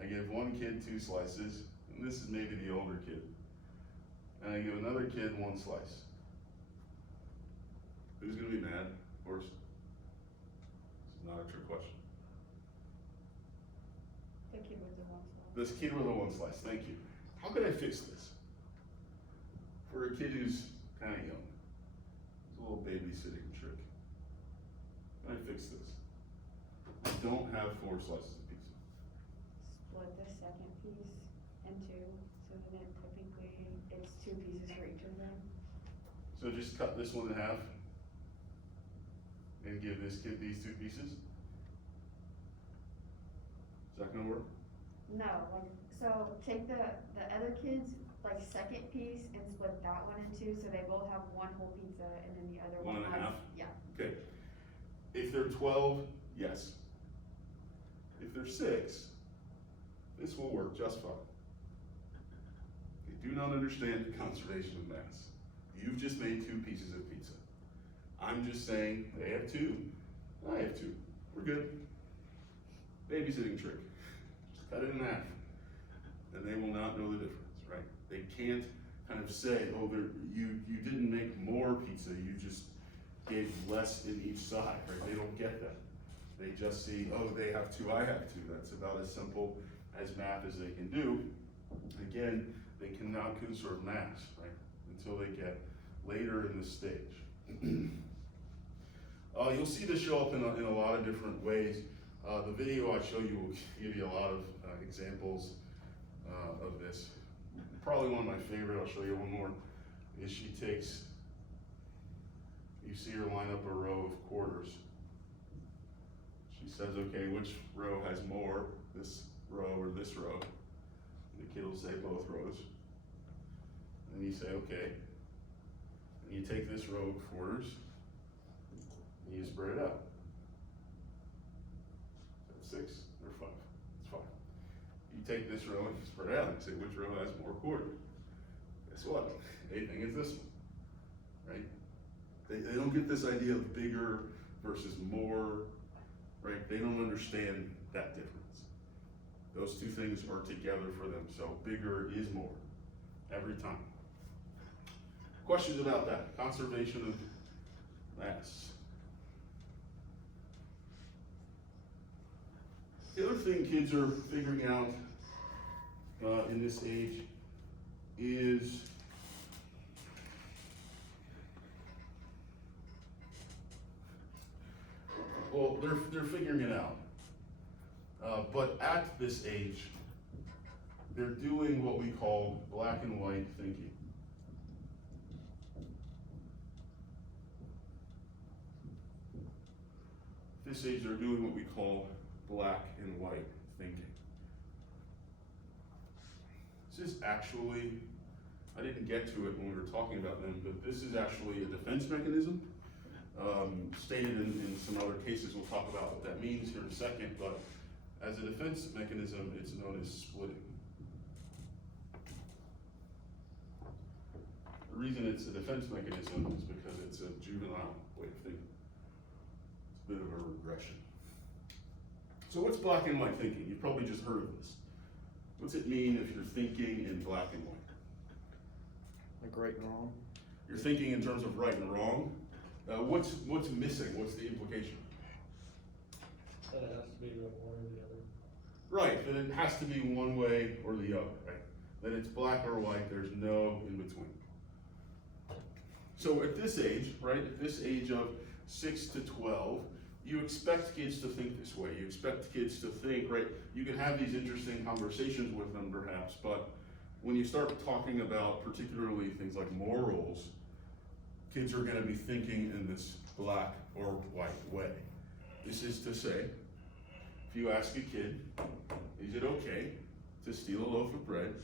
I give one kid 2 slices, and this is maybe the older kid. And I give another kid 1 slice. Who's gonna be mad? Of course. This is not a trick question. The kid with the 1 slice. This kid with a 1 slice, thank you. How can I fix this? For a kid who's kind of young. It's a little babysitting trick. How can I fix this? I don't have 4 slices of pizza. Split the second piece in 2, so then typically it's 2 pieces for each of them. So just cut this one in half and give this kid these 2 pieces. that gonna work? No, like, so take the other kid's, like, second piece and split that one in two, so they both have one whole pizza and then the other One one and a has. half? Yeah. Okay. If they're 12, yes. If they're 6, this will work just fine. They do not understand the conservation of mass. You've just made 2 pieces of pizza. I'm just saying, they have 2, I have 2. We're good. Babysitting trick. Just cut it in half. And they will not know the difference, right? They can't kind of say, oh, you didn't make more pizza, you just gave less in each side, right? They don't get that. They just see, oh, they have 2, I have 2. That's about as simple as math as they can do. Again, they cannot conserve mass, right? Until they get later in the stage. You'll see this show up in a lot of different ways. The video I show you will give you a lot of examples of this. Probably one of my favorite, I'll show you one more, is she takes, you see her line up a row of quarters. She says, okay, which row has more, this row or this row? And the kid will say both rows. And you say, okay. And you take this row of quarters, and you spread it out. 6 or 5, it's 5. You take this row and spread it out and say which row has more quarters. Guess what? They think it's this one, right? They don't get this idea of bigger versus more, right? They don't understand that difference. Those 2 things are together for them, so bigger is more, every time. Questions about that? Conservation of mass. The other thing kids are figuring out in this age is well, they're figuring it out. But at this age, they're doing what we call black and white thinking. At this age, they're doing what we call black and white thinking. This is actually, I didn't get to it when we were talking about them, but this is actually a defense mechanism. Stated in some other cases, we'll talk about what that means here in a second, but as a defense mechanism, it's known as splitting. The reason it's a defense mechanism is because it's a juvenile way of thinking. It's a bit of a regression. So what's black and white thinking? You've probably just heard of this. What's it mean if you're thinking in black and white? Like right and wrong? You're thinking in terms of right and wrong. What's missing? What's the implication? That it has to be one or the other. Right, that it has to be one way or the other, right? That it's black or white, there's no in between. So at this age, right, at this age of 6 to 12, you expect kids to think this way. You expect kids to think, right, you can have these interesting conversations with them perhaps, but when you start talking about particularly things like morals, kids are gonna be thinking in this black or white way. This is to say, if you ask a kid, is it okay to steal a loaf of bread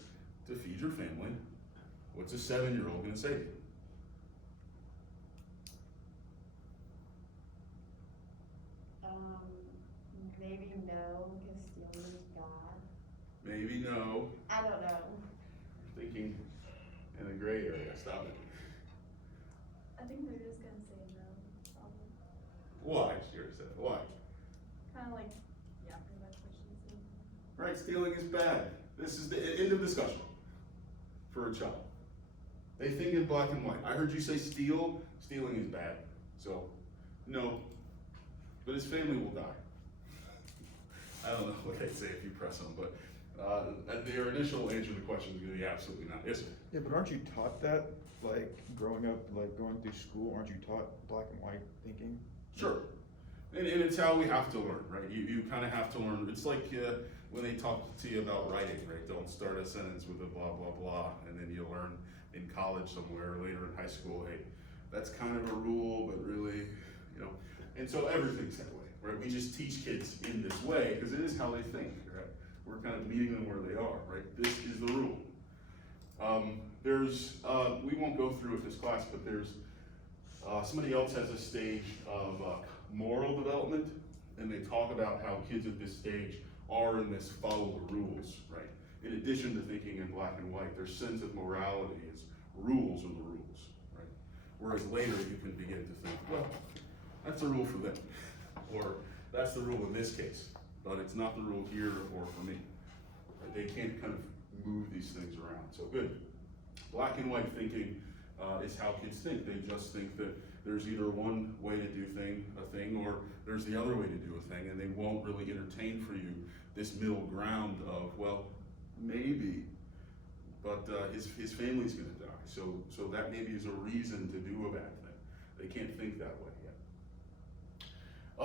to feed your family? What's a 7-year-old gonna say to you? Maybe no, because stealing is bad. Maybe no. I don't know. You're thinking in a gray area. Stop it. I think they're just gonna say no, probably. Why? Sure, said why? Kinda like, yeah, pretty much what she said. Right, stealing is bad. This is the end of discussion for a child. They think in black and white. I heard you say steal. Stealing is bad. So, no. But his family will die. I don't know what they'd say if you press them, but their initial answer to the question is going to be absolutely not. Yes, sir. Yeah, but aren't you taught that, like, growing up, like, going through school, aren't you taught black and white thinking? Sure. And it's how we have to learn, right? You kind of have to learn. It's like when they talk to you about writing, right? Don't start a sentence with a blah, blah, blah, and then you learn in college somewhere, later in high school, hey, that's kind of a rule, but really, you know. And so everything's that way. right? We just teach kids in this way because it is how they think, right? We're kind of meeting them where they are, right? This is the rule. We won't go through it this class, but there's, somebody else has a stage of moral development, and they talk about how kids at this stage are in this follow the rules, right? In addition to thinking in black and white, their sense of morality is rules are the rules, right? Whereas later you can begin to think, well, that's a rule for them, or that's the rule in this case, but it's not the rule here or for me. Right? They can't kind of move these things around. So good. Black and white thinking is how kids think. They just think that there's either one way to do a thing, or there's the other way to do a thing, and they won't really entertain for you this middle ground of, well, maybe, but his family's gonna die, so that maybe is a reason to do a bad thing. They can't think that way yet.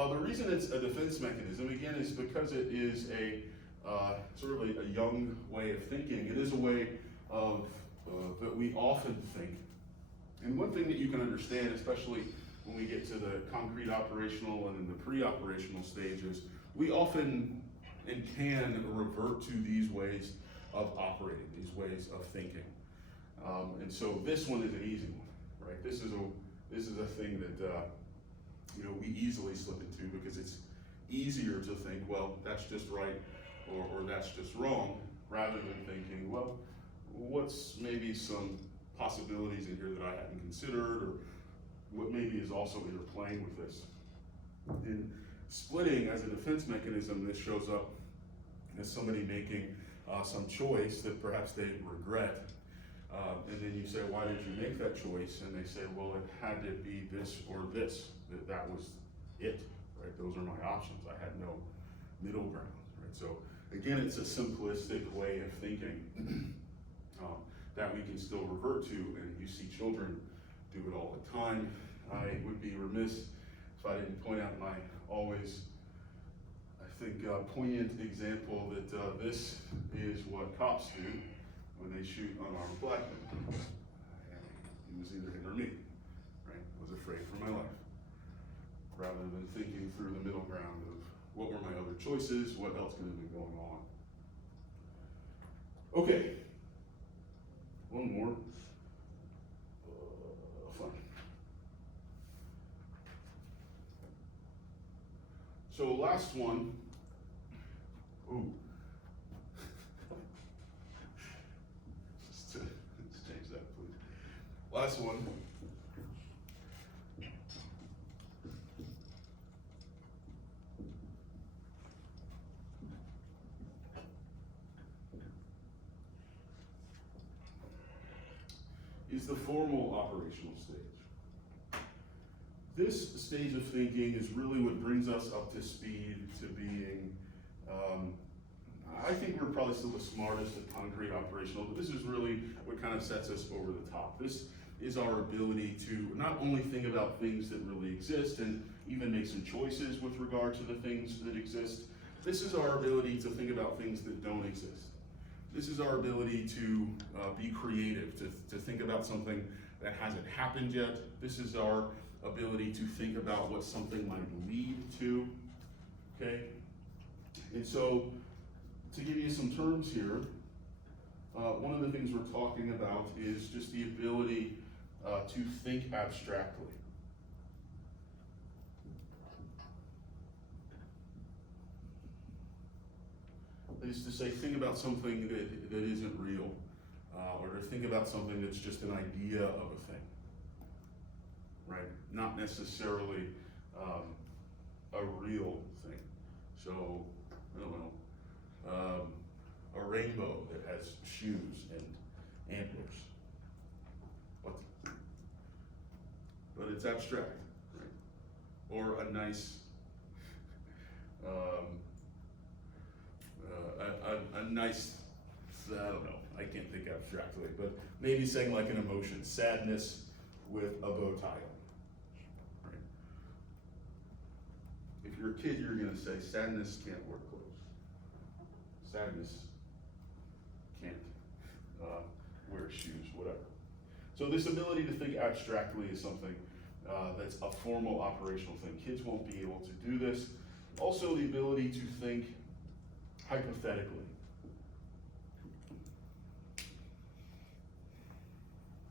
The reason it's a defense mechanism, again, is because it is a sort of a young way of thinking. It is a way of that we often think. And one thing that you can understand, especially when we get to the concrete operational and then the pre-operational stages, we often and can revert to these ways of operating, these ways of thinking. And so this one is an easy one, right? This is a thing that we easily slip into because it's easier to think, well, that's just right or that's just wrong, rather than thinking, well, what's maybe some possibilities in here that I hadn't considered, or what maybe is also interplaying with this. In splitting as a defense mechanism, this shows up as somebody making some choice that perhaps they regret. And then you say, why did you make that choice? And they say, well, it had to be this or this. That was it, right? Those are my options. I had no middle ground, right? So again, it's a simplistic way of thinking that we can still revert to, and you see children do it all the time. I would be remiss if I didn't point out my always, I think, poignant example that this is what cops do when they shoot unarmed black men. It was either him or me, right? I was afraid for my life. Rather than thinking through the middle ground of what were my other choices, what else could have been going on. Okay, one more. Fun. So last one. Ooh. Let's change that, please. Last one. Is the formal operational stage. This stage of thinking is really what brings us up to speed to being, I think we're probably still the smartest at concrete operational, but this is really what kind of sets us over the top. This is our ability to not only think about things that really exist and even make some choices with regard to the things that exist. This is our ability to think about things that don't exist. This is our ability to be creative, to think about something that hasn't happened yet. This is our ability to think about what something might lead to, okay? And so, to give you some terms here, one of the things we're talking about is just the ability to think abstractly. Is to say, think about something that isn't real, or to think about something that's just an idea of a thing, right? Not necessarily a real thing. So, I don't know, a rainbow that has shoes and antlers. But it's abstract, right? Or a nice, a nice, I don't know, I can't think abstractly, but maybe saying like an emotion, sadness with a bow tie on, right? If you're a kid, you're gonna say sadness can't wear clothes. Sadness can't wear shoes, whatever. So this ability to think abstractly is something that's a formal operational thing. Kids won't be able to do this. Also the ability to think hypothetically.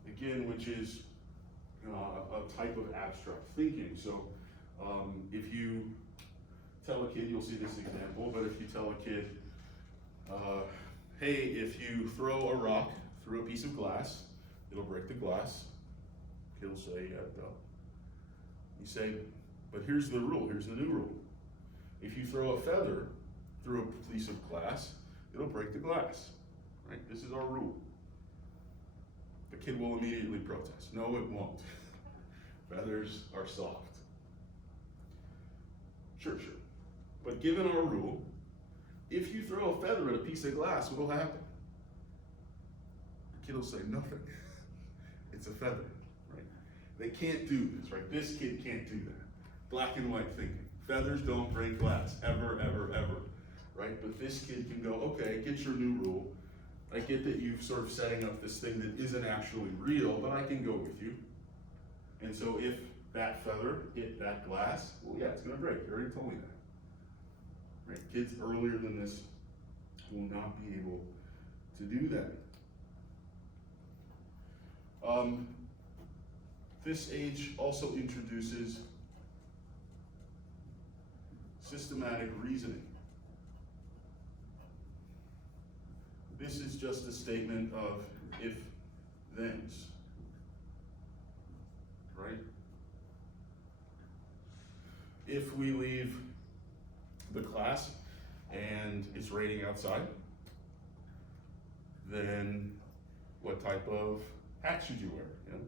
Again, which is a type of abstract thinking. So if you tell a kid, you'll see this example, but if you tell a kid, hey, if you throw a rock through a piece of glass, it'll break the glass. Kid will say, yeah, duh. You say, but here's the rule, here's the new rule. If you throw a feather through a piece of glass, it'll break the glass, right? This is our rule. The kid will immediately protest. No, it won't. Feathers are soft. Sure. But given our rule, if you throw a feather at a piece of glass, what will happen? The kid will say nothing. It's a feather, right? They can't do this, right? This kid can't do that. Black and white thinking. Feathers don't break glass, ever, right? But this kid can go, okay, get your new rule. I get that you've sort of setting up this thing that isn't actually real, but I can go with you. And so if that feather hit that glass, well, yeah, it's gonna break. You already told me that. Right? Kids earlier than this will not be able to do that. This age also introduces systematic reasoning. This is just a statement of if-thens, right? If we leave the class and it's raining outside, then what type of hat should you wear? You know?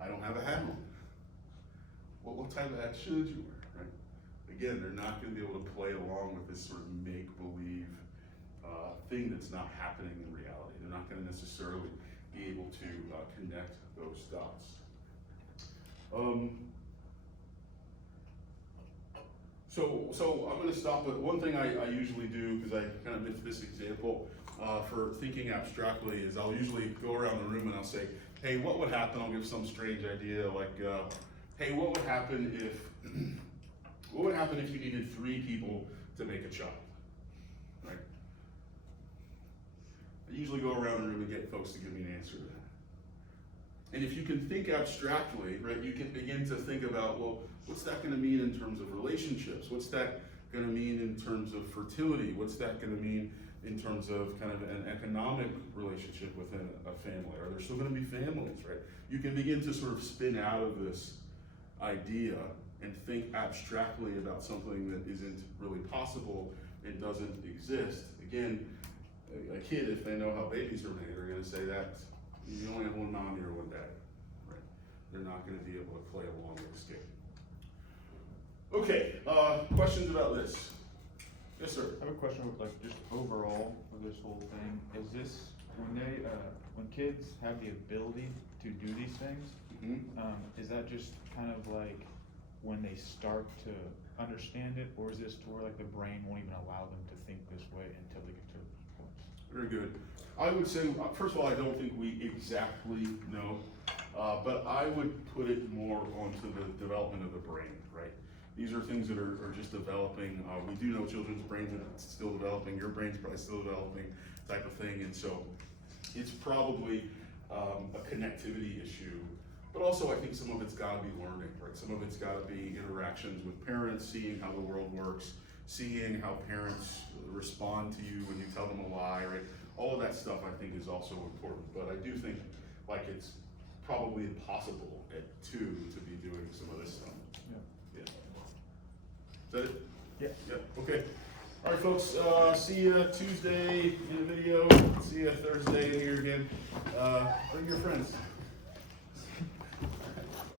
I don't have a hat on. Well, what type of hat should you wear, right? Again, they're not going to be able to play along with this sort of make-believe thing that's not happening in reality. They're not going to necessarily be able to connect those dots. So I'm going to stop, but one thing I usually do, because I kind of missed this example, for thinking abstractly, is I'll usually go around the room and I'll say, hey, what would happen? I'll give some strange idea, like, hey, what would happen if you needed 3 people to make a child, right? I usually go around the room and get folks to give me an answer to that. And if you can think abstractly, right, you can begin to think about, well, what's that gonna mean in terms of relationships? What's that gonna mean in terms of fertility? What's that gonna mean in terms of kind of an economic relationship within a family? Are there still gonna be families, right? You can begin to sort of spin out of this idea and think abstractly about something that isn't really possible and doesn't exist. Again, a kid, if they know how babies are made, are gonna say that you only have one mommy or one daddy, right? They're not gonna be able to play along with this game. Okay, questions about this? Yes, sir. I have a question with like just overall of this whole thing. Is this when kids have the ability to do these things, is that just kind of like when they start to understand it, or is this to where like the brain won't even allow them to think this way until they get to those points? Very good. I would say, first of all, I don't think we exactly know, but I would put it more onto the development of the brain, right? These are things that are just developing. We do know children's brains are still developing, your brain's probably still developing, type of thing, and so it's probably a connectivity issue, but also I think some of it's gotta be learning, right? Some of it's gotta be interactions with parents, seeing how the world works, seeing how parents respond to you when you tell them a lie, right? All of that stuff I think is also important, but I do think like it's probably impossible at 2 to be doing some of this stuff. Yeah. Is that it? Yeah, okay. All right, folks, see you Tuesday in the video. See you Thursday in here again. Bring your friends.